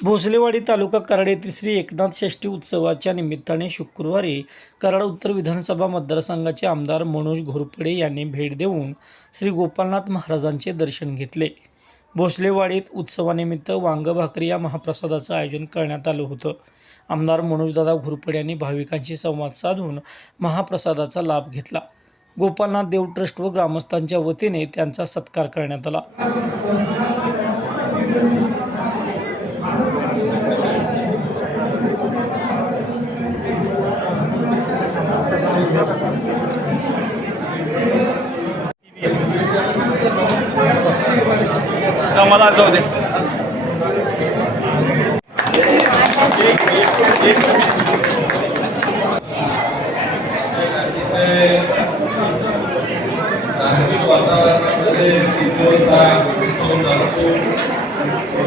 भोसलेवाडी तालुका कराड येथील श्री एकनाथ षष्ठी उत्सवाच्या निमित्ताने शुक्रवारी कराड उत्तर विधानसभा मतदारसंघाचे आमदार मनोज घोरपडे यांनी भेट देऊन श्री गोपालनाथ महाराजांचे दर्शन घेतले. भोसलेवाडीत उत्सवानिमित्त वांग भाकरी या महाप्रसादाचं आयोजन करण्यात आलं होतं. आमदार मनोजदादा घोरपडे यांनी भाविकांशी संवाद साधून महाप्रसादाचा लाभ घेतला. गोपालनाथ देव ट्रस्ट व ग्रामस्थांच्या वतीने त्यांचा सत्कार करण्यात आला. उत्सव चालतो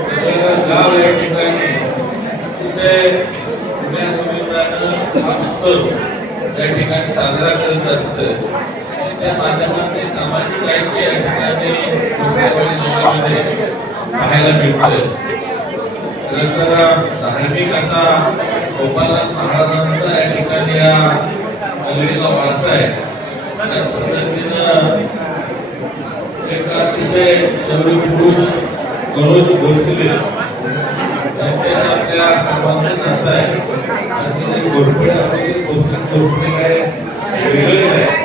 सगळं गाव या ठिकाणी अतिशय या ठिकाणी साजरा करत असतं. त्या माध्यमातून सामाजिक ऐक्य या ठिकाणी पाहायला मिळतं. तर धार्मिक असा गोपालनाथ महाराजांचा या ठिकाणी या नगरीला वारसा आहे. त्याच पद्धतीनं एक अतिशय शौर्य पुरुष गणोज भोसले यांच्याशी आपल्या सर्वांचं नातं आहे आणि ते घोरपडे असले तरी भोसले घोरपडे काय वेगळे नाही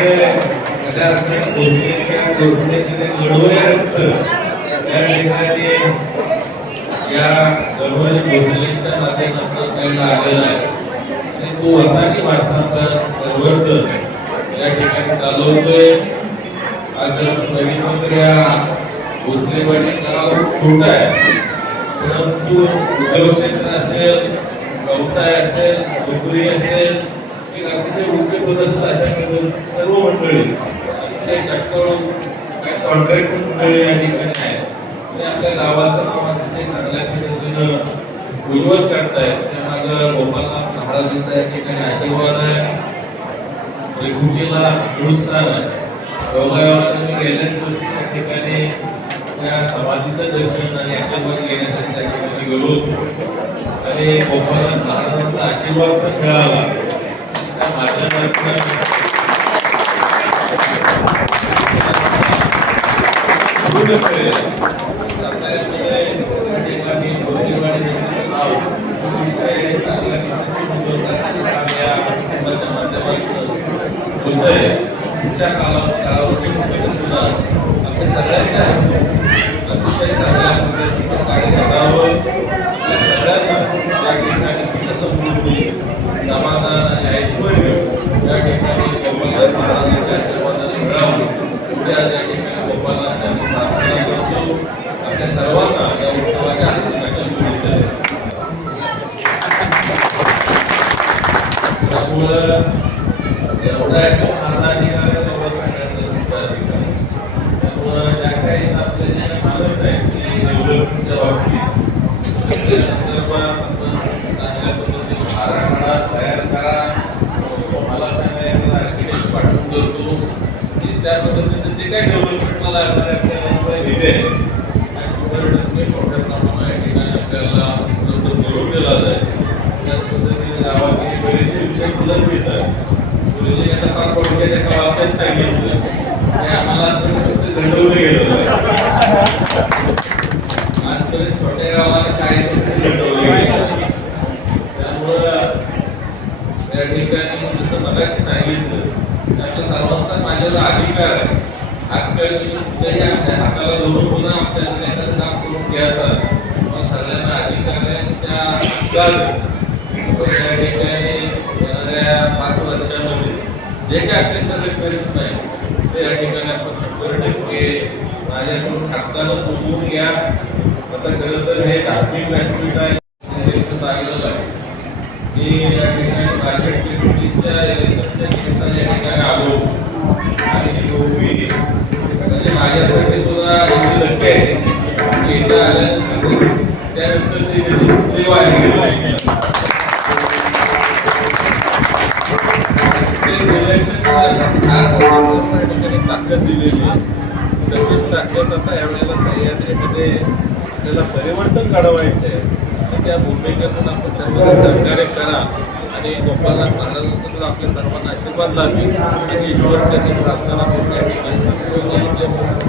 त्यामध्ये माझ्या अर्थाने भोसले किंवा घडवल्यानंतर या ठिकाणी या आलेला आहे आणि तो वसाटी वारसा आपण सर्वच या ठिकाणी चालवतोय आज जर या भोसलेवाडी गाव छोट आहे परंतु उद्योग क्षेत्र असेल व्यवसाय असेल नोकरी असेल एक अतिशय उच्च पदस्थ अशा प्रकारची सर्व मंडळी अतिशय कष्टाळू काही कॉन्ट्रॅक्ट मंडळी या ठिकाणी आहेत. आणि आपल्या गावाचं नाव अतिशय चांगल्या पद्धतीनं उज्ज्वल करतायत. त्या माझं गोपालनाथ महाराजांचा या ठिकाणी आशीर्वाद आहे. त्रिकुटीला गुरुस्थान आहे. योगायोगाने मी गेल्याच वर्षी त्या ठिकाणी त्या समाधीचं दर्शन आणि आशीर्वाद घेण्यासाठी त्या ठिकाणी गेलो होतो. आणि गोपालनाथ महाराजांचा आशीर्वाद पण मिळाला. त्या माध्यमातून पूर्ण करेल. साताऱ्यामध्ये त्या ठिकाणी भोसलेवाडी देखील नाव अतिशय चांगल्या पद्धतीने जोडण्याचं काम या कुटुंबाच्या माध्यमातून होतंय. पुढच्या काला- कालावधीमध्ये सुद्धा आपल्या सगळ्यांच्या अतिशय चांगल्या पद्धतीचं कार्य करावं. आपल्या सगळ्यांना या ठिकाणी सुखसमृद्धी, समाधान आणि ऐश्वर्य या ठिकाणी गोपालनाथ महाराजांच्या आशीर्वादाने मिळावं. पुढे आज या ठिकाणी गोपालनाथ यांनी प्रार्थना करतो. आपल्या सर्वांना या उत्सवाच्या हार्दिक शुभेच्छा देतो. त्यामुळं एवढा याचा माझा अधिकार आहे तेवढा सगळ्यांचा तुमचा अधिकार आहे. त्यामुळं ज्या काही आपले जे काही माणूस आहेत ते डेव्हलपमेंटच्या बाबतीत त्या संदर्भात आपण चांगल्या पद्धतीने आराखडा तयार करा तो मला सांगा एखादा आर्किटेक्ट पाठवून देतो की त्या पद्धतीने जे काही डेव्हलपमेंटला लागणारे आपल्याला काही निधी आहे आजपर्यंत छोट्या गावाला काय पुन्हा आपल्याला काम करून घ्यायचा. पण सगळ्यांना अधिकार आहे. त्या त्या ठिकाणी येणाऱ्या पाच वर्षामध्ये जे काही आपले सगळे प्रश्न आहेत ते या ठिकाणी आपण शंभर टक्के माझ्याकडून हक्कानं सोडवून घ्या. आता खरं तर हे धार्मिक व्यासपीठ आहे. लागलेलं आहे. मी या ठिकाणी मार्केट कमिटीच्या इलेक्शनच्या निमित्ताने या ठिकाणी आलो. आणि म्हणजे माझ्यासाठी सुद्धा कशी कुठली ताकद दिलेली तशीच आता यावेळेला सह्याद्रीमध्ये आपल्याला परिवर्तन घडवायचं आहे तर त्या भूमिकेतून आपण सर्व सहकार्य करा आणि गोपालनाथ महाराजांकडून आपल्या सर्वांना आशीर्वाद लाभेल. अशी ईश्वर प्रार्थना करून